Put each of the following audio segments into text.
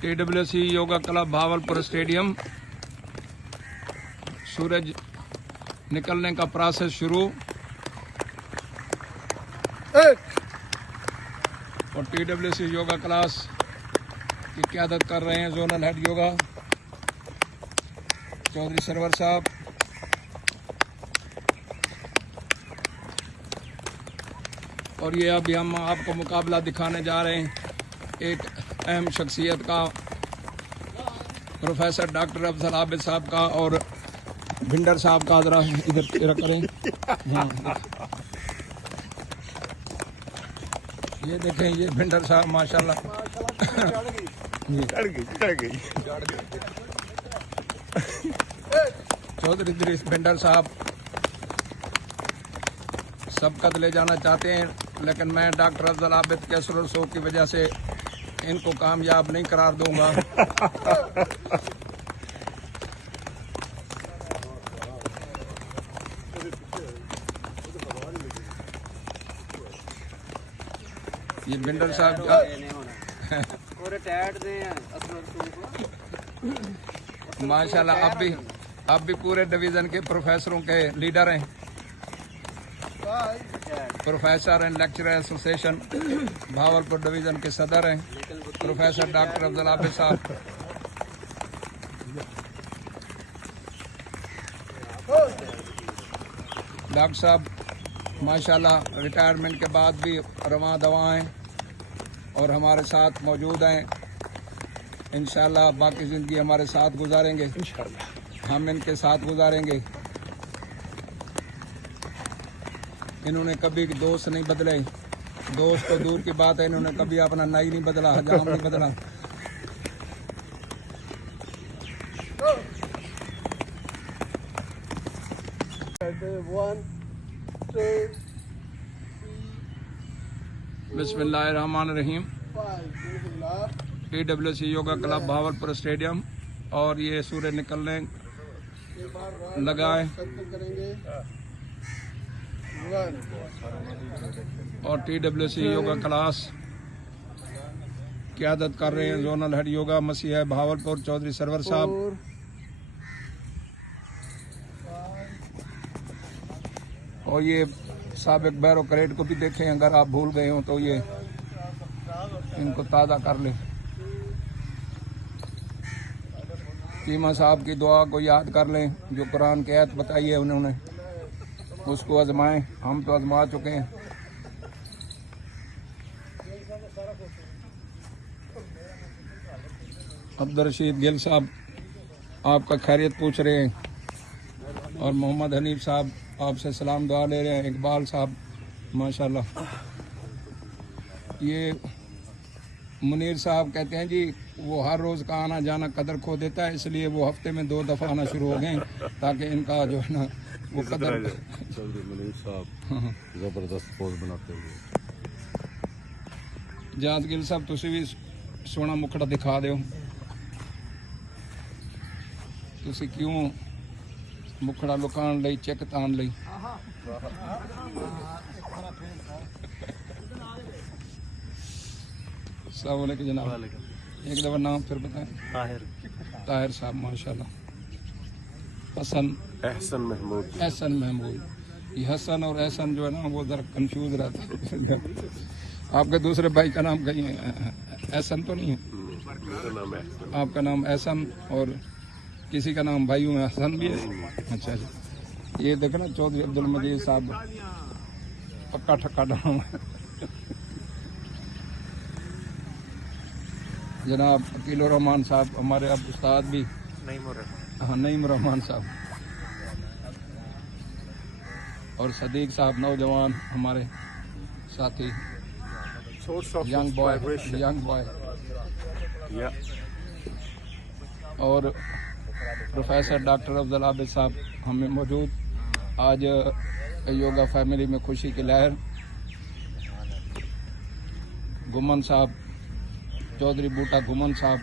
TWC yoga club Bhawalpur stadium. सूरज निकलने का प्रोसेस शुरू और TWC योगा क्लास की क़यादत कर रहे हैं जोनल हेड योगा चौधरी सरवर साहब। और ये अभी हम आपको मुकाबला दिखाने जा रहे हैं एक अहम शख्सियत का, प्रोफेसर डॉक्टर अफजल आबिद साहब का और भिंडर साहब का। जरा इधर करें। ये देखें, ये भिंडर साहब माशाल्लाह चढ़ गई। चौधरी इदरीस भिंडर साहब सबकत ले जाना चाहते हैं, लेकिन मैं डॉक्टर अफजल आबिद के असर रसूख की वजह से इनको कामयाब नहीं करार दूंगा। ये भिंडर साहब का माशाल्लाह अब भी पूरे डिवीजन के प्रोफेसरों के लीडर हैं। Professor and lecturer association Bahawalpur division के सदर हैं प्रोफेसर डॉक्टर अफजल आबिद साहब। डॉक्टर साहब माशाल्लाह रिटायरमेंट के बाद भी रवां दवा हैं और हमारे साथ मौजूद हैं। इंशाल्लाह बाकी ज़िंदगी हमारे साथ गुजारेंगे, हम इनके साथ गुजारेंगे। इन्होंने कभी दोस्त नहीं बदले, दोस्त तो दूर की बात है, इन्होंने कभी अपना नाई नहीं बदला, हजाम नहीं बदला। बिस्मिल्लाहिर्रहमानिर्रहीम। TWC yoga club Bhawalpur stadium और ये सूर्य निकलने लगा है और TWC योगा क्लास क़यादत कर रहे हैं जोनल हेड योगा मसीह भावलपुर चौधरी सरवर साहब। और ये साबिक बैरोक्रेट को भी देखें, अगर आप भूल गए हो तो ये इनको ताज़ा कर लें। कीमा साहब की दुआ को याद कर लें, जो कुरान की आयत बताई है उन्होंने, उसको आजमाएं। हम तो आजमा चुके हैं। अब्दुल रशीद गिल साहब आपका खैरियत पूछ रहे हैं और मोहम्मद हनीफ साहब आपसे सलाम दुआ ले रहे हैं। इकबाल साहब माशाल्लाह। ये मुनीर साहब कहते हैं जी वो हर रोज़ का आना जाना कदर खो देता है, इसलिए वो हफ्ते में 2 दफ़ा आना शुरू हो गए ताकि इनका जो है ना वो कदर। मुनीर साहब ज़बरदस्त पोज बनाते हुए। जात गिल साहब तुसी भी सोना मुखड़ा दिखा दो, तुसी क्यों मुखड़ा लुकान लई चेक तान लई। अस्सलाम वालेकुम जनाब। एक दफ़ा नाम फिर बताएं। ताहिर साहब माशाल्लाह। एहसन महमूद। ये हसन और एहसन जो है ना वो ज़रा कंफ्यूज रहता है। आपके दूसरे भाई का नाम कहीं एहसन तो नहीं है? आपका नाम एहसन और किसी का नाम भाइयों में हसन भी है? अच्छा अच्छा। ये देखो ना चौधरी अब्दुल मजीद साहब पक्का ठक्का नाम है। जनाब अकील रहमान साहब हमारे अब उस्ताद भी, नईम रहमान साहब और सदीक साहब नौजवान हमारे साथी, यंग बॉय और प्रोफेसर डॉक्टर अफजल आबिद साहब हमें मौजूद। आज योगा फैमिली में खुशी की लहर। गुमन साहब, चौधरी बूटा गुमन साहब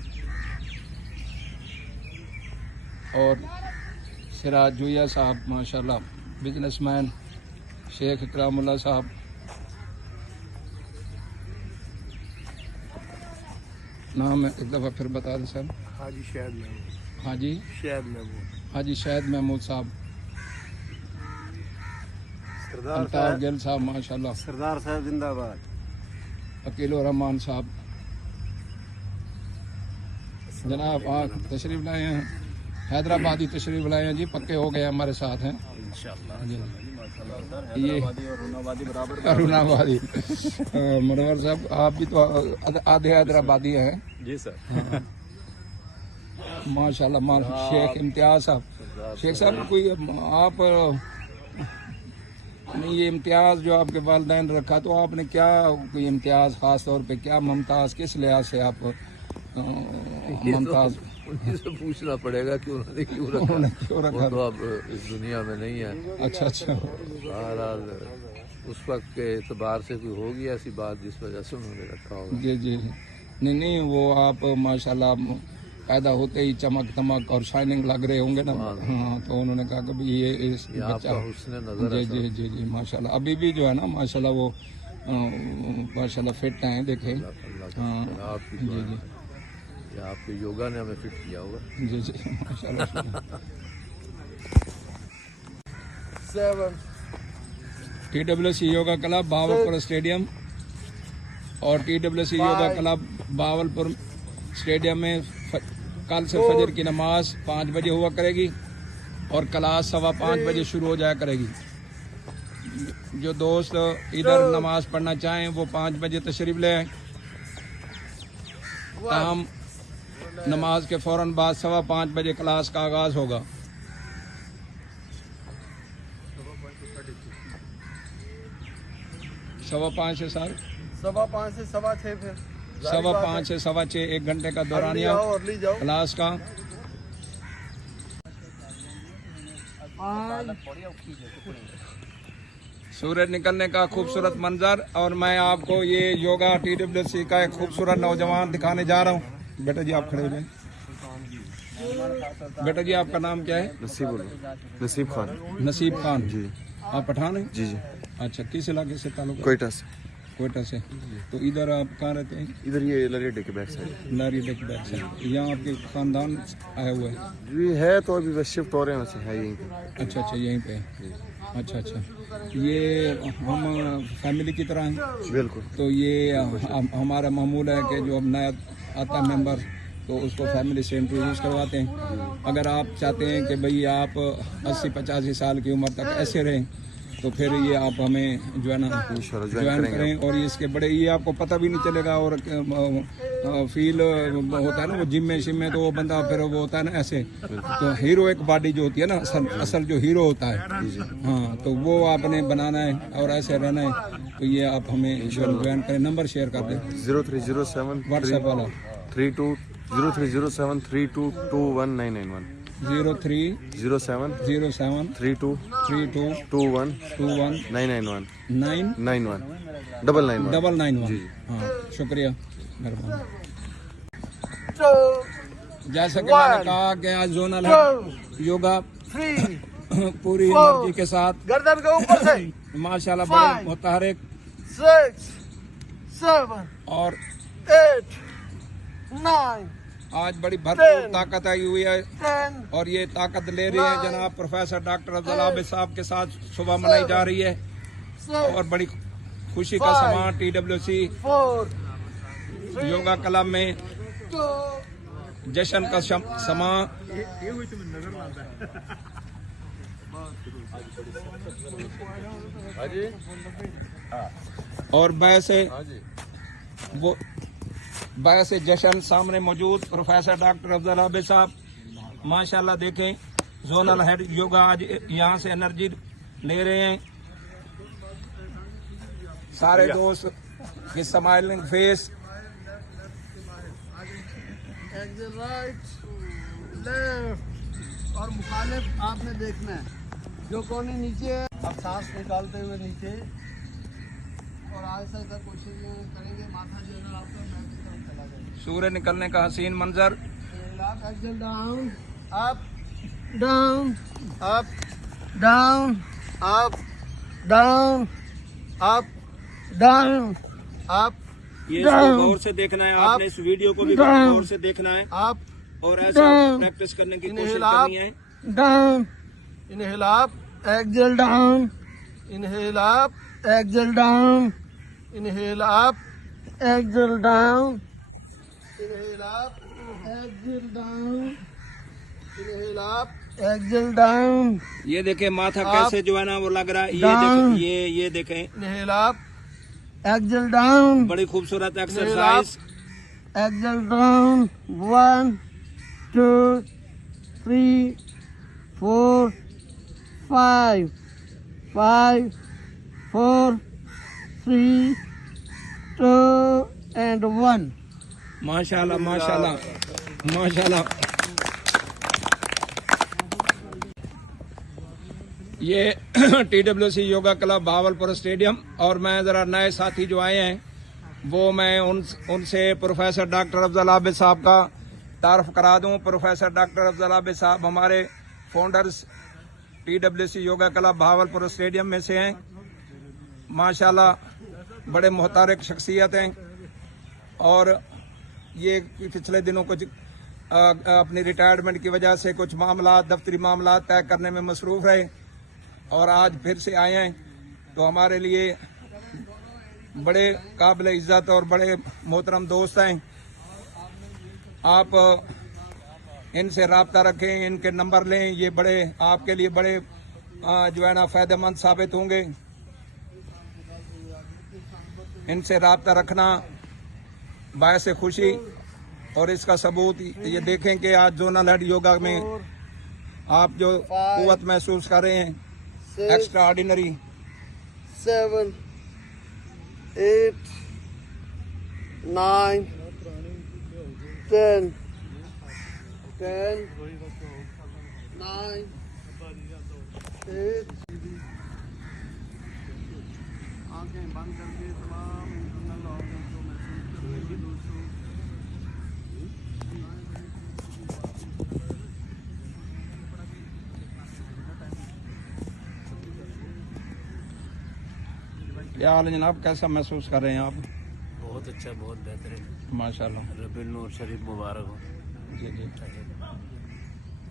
और सिराज जुया साहब माशाल्लाह, बिजनेसमैन शेख इकरामुल्लाह साहब नाम एक दफ़ा फिर बता दें सर। हाजी शहद महमूद। हाजी शहद महमूद। हाजी शहद महमूद साहब, सरदार अल्ताफ साहब। गिल साहब माशाल्लाह, सरदार साहब जिंदाबाद। अकील रहमान साहब। जनाब आप तशरीफ़ लाए हैं, हैदराबादी तशरीफ़ लाए हैं जी, पक्के हो गए हमारे साथ हैं जी। ये अरुणाबादी मनोहर साहब, आप भी तो आधे हैदराबादी हैं जी सर। हाँ। माशाल्लाह शेख इम्तियाज साहब, शेख साहब कोई आप नहीं, ये इम्तियाज जो आपके वालिदैन रखा, तो आपने क्या कोई इम्तियाज खास तौर पे क्या मुमताज, किस लिहाज से आप मुमताज? उन्हीं से पूछना पड़ेगा कि उन्होंने क्यों रखा। वो तो अब इस दुनिया में नहीं है। अच्छा अच्छा, बहरहाल उस वक्त के एतबार से कोई होगी ऐसी बात जिस वजह से उन्होंने रखा होगा। जी जी, नहीं नहीं, वो आप माशाल्लाह पैदा होते ही चमक तमक और शाइनिंग लग रहे होंगे ना। हाँ, तो उन्होंने कहा कि भाई ये इस बच्चा हुस्न नजर जी जी जी जी माशाल्लाह, अभी भी जो है ना माशाल्लाह वो माशाल्लाह फिट हैं, देखे। हाँ आपकी जी जी या आपके योगा ने हमें फिट किया होगा। जी जी माशाल्लाह। 7 TWC yoga club Bahawalpur stadium और TWC yoga club Bahawalpur stadium में कल से फजर की नमाज 5 बजे हुआ करेगी और क्लास 5:15 बजे शुरू हो जाया करेगी। जो दोस्त इधर नमाज पढ़ना चाहें वो 5 बजे तशरीफ ले आए। ताहम नमाज के फौरन बाद 5:15 बजे क्लास का आगाज होगा। सवा 5 से सर 5:15 से 6:15 फिर 5:15 से 6:15 1 घंटे का दौरानिया और ली जाओ। क्लास का। सूरज निकलने का खूबसूरत मंजर, और मैं आपको ये योगा TWC का एक खूबसूरत नौजवान दिखाने जा रहा हूँ। बेटा जी आप खड़े हो जाएं। बेटा जी आपका नाम क्या है? नसीब खान। नसीब खान जी। आप पठान हैं? जी जी। अच्छा, किस इलाके से ताल्लुक है? कोयटा से। कोयटा से। तो इधर आप कहाँ रहते हैं? इधर ये लरियडे के बैक साइड। नारियल के बैक साइड। यहाँ आपके खानदान आया हुआ है? जी है, तो अभी बस शिफ्ट हो रहे हैं, वैसे है यहीं पे। अच्छा अच्छा, यहीं पे। अच्छा अच्छा, ये हम फैमिली की तरह हैं? बिल्कुल। तो ये हमारा मामूल है कि जो अब नया आता है मेंबर तो उसको फैमिली से इंट्रोड्यूस करवाते हैं। अगर आप चाहते हैं कि भाई आप 80-85 साल की उम्र तक ऐसे रहें तो फिर ये आप हमें जो है ना ज्वाइन करें, और ये इसके बड़े ये आपको पता भी नहीं चलेगा, और फील होता है ना वो जिम में शिम में, तो वो बंदा फिर वो होता है ना ऐसे, तो हीरो एक बॉडी जो होती है ना असल जो हीरो होता है, हाँ, तो वो आपने बनाना है और ऐसे रहना है। तो ये आप हमें ज्वाइन करें। नंबर शेयर कर दें 0307 व्हाट्सएप वाला 0307 3221 0307 32 32 21 21 991 991 991 जी। हाँ, शुक्रिया, मेहरबानी। जैसा कि मैंने कहा कि आज जोनल है योगा पूरी एनर्जी के साथ, गर्दन के ऊपर से माशाल्लाह बड़े मुतहरिक 6 7 और 8 9 आज बड़ी भरपूर ताकत आई हुई है, 10 और ये ताकत ले रही है जनाब प्रोफेसर डॉक्टर अब्दुल आबिद साहब के साथ सुबह मनाई जा रही है, और बड़ी खुशी का समा TWC 4 योगा क्लब में 2 जश्न का समा। और वैसे जश्न सामने मौजूद प्रोफेसर डॉक्टर अब्दुल आबिद साहब माशाल्लाह देखें, जोनल हेड योगा आज यहाँ से एनर्जी ले रहे हैं। सारे दोस्त की स्माइलिंग फेस। राइट लेफ्ट और मुखालिफ आपने देखना है, जो कोने नीचे है। अब सांस निकालते हुए नीचे और आहिस्ता आहिस्ता कोशिश करेंगे माथा जो है आपका बैक की तरफ चला जाए। सूर्य निकलने का हसीन मंजर। Exhale down up down up down up down up down up ये इसको गौर से देखना है, आपने इस वीडियो को भी गौर से देखना है आप और ऐसा प्रैक्टिस करने की कोशिश करनी है। Down, inhale up, exhale down, inhale up, exhale down, inhale up, exhale down, inhale up, exhale down, inhale up, exhale down, ये देखें माथा कैसे जो है ना वो लग रहा है, डाउन। ये देखें, इनहेल अप, एक्सेल डाउन, बड़ी खूबसूरत एक्सरसाइज। Exhale down, 1 2 3 4 5 5 4 3 2 and 1। माशाल्लाह माशाल्लाह माशाल्लाह। ये TWC yoga club Bhawalpur stadium, और मैं ज़रा नए साथी जो आए हैं वो मैं उनसे प्रोफेसर डॉक्टर अफजल आबिद साहब का तारफ़ करा दूं। प्रोफेसर डॉक्टर अफजल आबिद साहब हमारे founders TWC yoga club Bhawalpur stadium में से हैं। माशाल्लाह बड़े मुहतरम शख्सियत हैं, और ये पिछले दिनों कुछ अपनी रिटायरमेंट की वजह से कुछ मामला, दफ्तरी मामला तय करने में मसरूफ़ रहे, और आज फिर से आए हैं। तो हमारे लिए बड़े काबिल इज्जत और बड़े मोहतरम दोस्त हैं। आप इनसे रब्ता रखें, इनके नंबर लें, ये बड़े आपके लिए बड़े जो है ना फ़ायदेमंद साबित होंगे। इनसे रब्ता रखना बायस खुशी, और इसका सबूत ये देखें कि आज जोनल हेड योगा में आप जो कुव्वत महसूस कर रहे हैं, एक्स्ट्रा ऑर्डिनरी। 7 8 9 10 10 9 8। आंखें बंद करके तमाम इंटरनल ऑर्गन को महसूस करेंगे दोस्तों। क्या हाल है जनाब, कैसा महसूस कर रहे हैं आप? बहुत अच्छा, बहुत बेहतरीन, माशाल्लाह। रबीउल नूर शरीफ मुबारक हो। जी जी,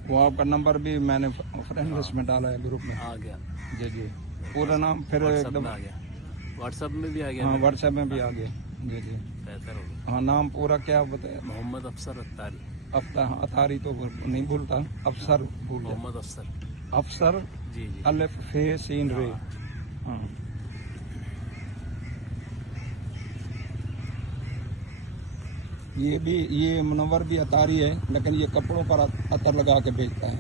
वो आपका नंबर भी मैंने फ्रेंड लिस्ट में डाला है, ग्रुप में आ गया। जी जी, पूरा नाम फिर व्हाट्सएप एकदम। में आ गया, व्हाट्सएप में भी आ गया। हाँ, व्हाट्सएप में भी आ गया। जी जी, बेहतर हो गया। हाँ, नाम पूरा क्या बताया? मोहम्मद अफसर अत्तारी। अतारी तो नहीं भूलता, अफसर भूल गया। मोहम्मद अफसर। अफसर, जी जी। अलिफ फे सीन रे। हाँ, ये मुनव्वर भी अतारी है, लेकिन ये कपड़ों पर अतर लगा के बेचता है।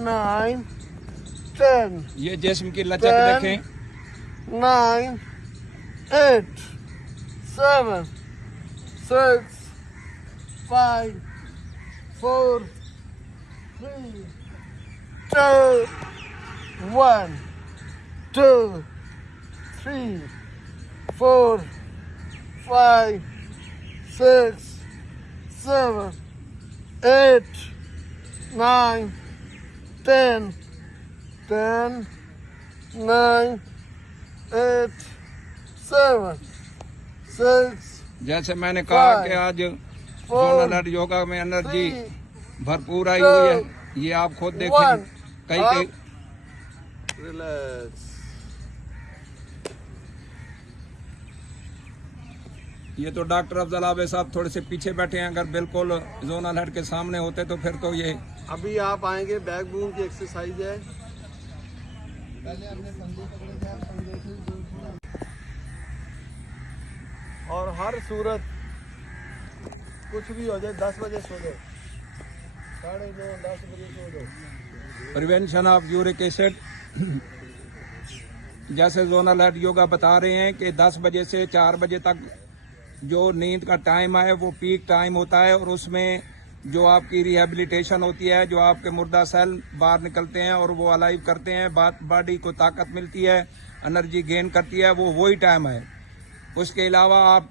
Nine, 10, ये जिस्म की लचक देखें। 9 8 7 6 5 4 3 2 1 2 3 4 5 6 7 8 9 10 10 9 8 7 6 जैसे मैंने कहा कि आज जोनल हेड योगा में एनर्जी भरपूर आई हुई है, ये आप खुद देखें। कई रिलैक्स। ये तो डॉक्टर अफजल आबिद साहब थोड़े से पीछे बैठे हैं, अगर बिल्कुल जोनल हेड के सामने होते तो फिर तो ये। अभी आप आएंगे, बैक बूम की एक्सरसाइज है। पहले अपने कंधे पकड़े जाए, कंधे से दूर। और हर सूरत कुछ भी हो जाए 10 बजे सो जाओ, 9:30 10 बजे सो जाओ। प्रिवेंशन ऑफ यूरिक एसिड, जैसे जोनल हेड योगा बता रहे हैं कि 10 बजे से 4 बजे तक जो नींद का टाइम है वो पीक टाइम होता है, और उसमें जो आपकी रिहेबिलिटेशन होती है, जो आपके मुर्दा सेल बाहर निकलते हैं और वो अलाइव करते हैं, बॉडी को ताकत मिलती है, एनर्जी गेन करती है, वो वही टाइम है। उसके अलावा आप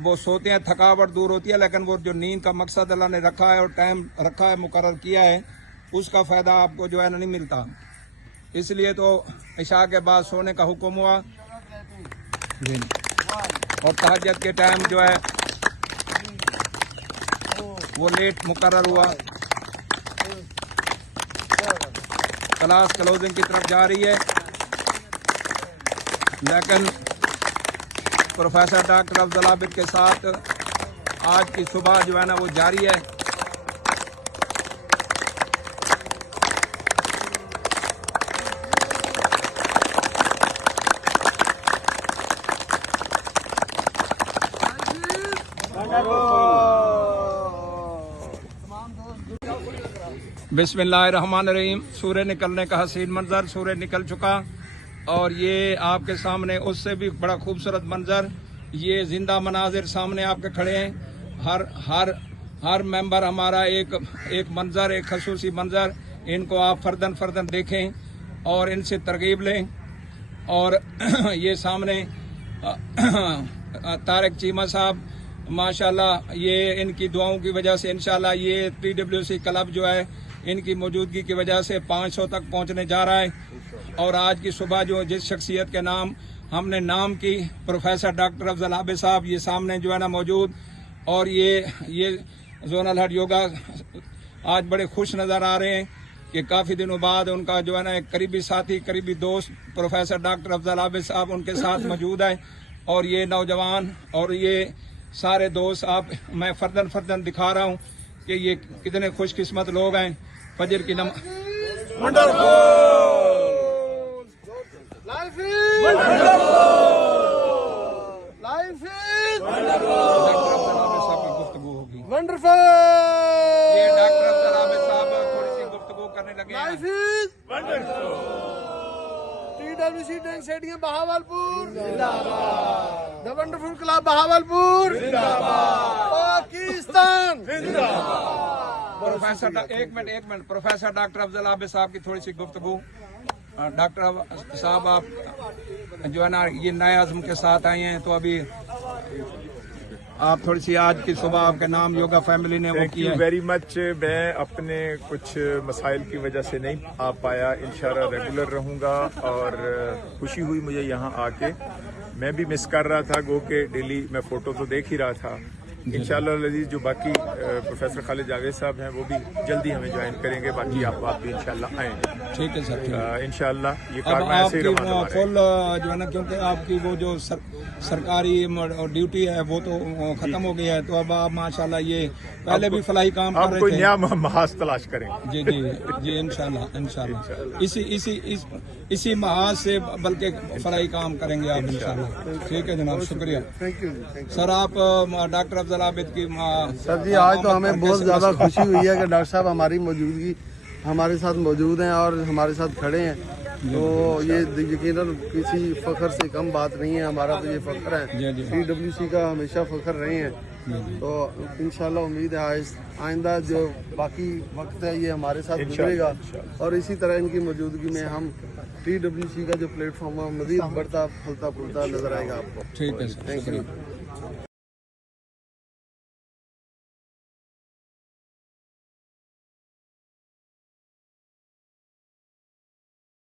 वो सोते हैं, थकावट दूर होती है, लेकिन वो जो नींद का मकसद अल्लाह ने रखा है और टाइम रखा है, मुकर्रर किया है, उसका फायदा आपको जो है ना नहीं मिलता। इसलिए तो इशा के बाद सोने का हुक्म हुआ और तहज्जुद के टाइम जो है वो लेट मुकर्रर हुआ। क्लास क्लोजिंग की तरफ जा रही है, लेकिन प्रोफेसर डॉक्टर अफजल आबिद के साथ आज की सुबह जो है ना वो जारी है। बिस्मिल्लाहिर्रहमानिर्रहीम। सूर्य निकलने का हसीन मंजर, सूर्य निकल चुका और ये आपके सामने उससे भी बड़ा खूबसूरत मंजर, ये जिंदा मनाजिर सामने आपके खड़े हैं। हर मेंबर हमारा एक मंजर, एक खसूसी मंजर, इनको आप फर्दन देखें और इनसे तरगीब लें। और ये सामने तारिक चीमा साहब माशाल्लाह, ये इनकी दुआओं की वजह से इंशाल्लाह ये PWC क्लब जो है इनकी मौजूदगी की वजह से 500 तक पहुंचने जा रहा है। और आज की सुबह जो जिस शख्सियत के नाम हमने नाम की, प्रोफेसर डॉक्टर अफजल आबिद साहब ये सामने जो है ना मौजूद, और ये जोनल हेड योगा आज बड़े खुश नज़र आ रहे हैं कि काफ़ी दिनों बाद उनका जो है ना एक करीबी साथी, करीबी दोस्त प्रोफेसर डॉक्टर अफजल आबिद साहब उनके साथ मौजूद है। और ये नौजवान और ये सारे दोस्त आप मैं फर्दन दिखा रहा हूँ कि ये कितने खुशकिस्मत लोग हैं। फजर की नमाज गुफ्तगू होगी। वंडरफुल। ये डॉक्टर अफजल आबिद साहब थोड़ी सी गुफ्तगू करने लगे हैं। TWC टैंक स्टेडियम बहावलपुर जिंदाबाद। द वंडरफुल क्लब बहावलपुर जिंदाबाद। पाकिस्तान जिंदाबाद। प्रोफेसर एक minute professor doctor Afzal Abid साहब की थोड़ी सी गुफ्तगू। डॉक्टर साहब आप जो है ना ये नए आज़म के साथ आए हैं, तो अभी आप थोड़ी सी आज की सुबह आपके नाम योगा फैमिली ने वो थैंक किया यू है। Very much. मैं अपने कुछ मसाइल की वजह से नहीं आ पाया, इंशाल्लाह रेगुलर रहूंगा और खुशी हुई मुझे यहाँ आके। मैं भी मिस कर रहा था, गो के डेली मैं फोटो तो देख ही रहा था। इंशाल्लाह लजीज जो बाकी प्रोफेसर खालिद जावेद साहब हैं वो भी जल्दी हमें ज्वाइन करेंगे, बाकी आप भी इंशाल्लाह आएंगे। ठीक है सर। इंशाल्लाह ये अब कारवां ऐसे ही आपकी रवाना फुल जो है ना, क्योंकि आपकी वो जो सरकारी ड्यूटी है वो तो खत्म हो गई है, तो अब आप माशाल्लाह ये पहले भी फलाही काम कर अब रहे कोई थे। नया महाज तलाश करेंगे। जी इंशाल्लाह इसी महाज से बल्कि फलाही काम करेंगे आप इंशाल्लाह। ठीक है जनाब, शुक्रिया। थैंक यू सर आप डॉक्टर अफजल आबिद की सर जी, आज तो हमें बहुत ज़्यादा खुशी हुई है कि डॉक्टर साहब हमारी मौजूदगी हमारे साथ मौजूद हैं और हमारे साथ खड़े हैं। तो ये यकीनन किसी फख्र से कम बात नहीं है, हमारा तो ये फख्र है। TWC का हमेशा फख्र रहे हैं। तो इंशाल्लाह उम्मीद है आइंदा जो बाकी वक्त है ये हमारे साथ गुजरेगा और इसी तरह इनकी मौजूदगी में हम TWC का जो प्लेटफॉर्म है मज़ीद बढ़ता फलता फूलता नजर आएगा आपको। ठीक है सर, थैंक शुक्रिया। यू।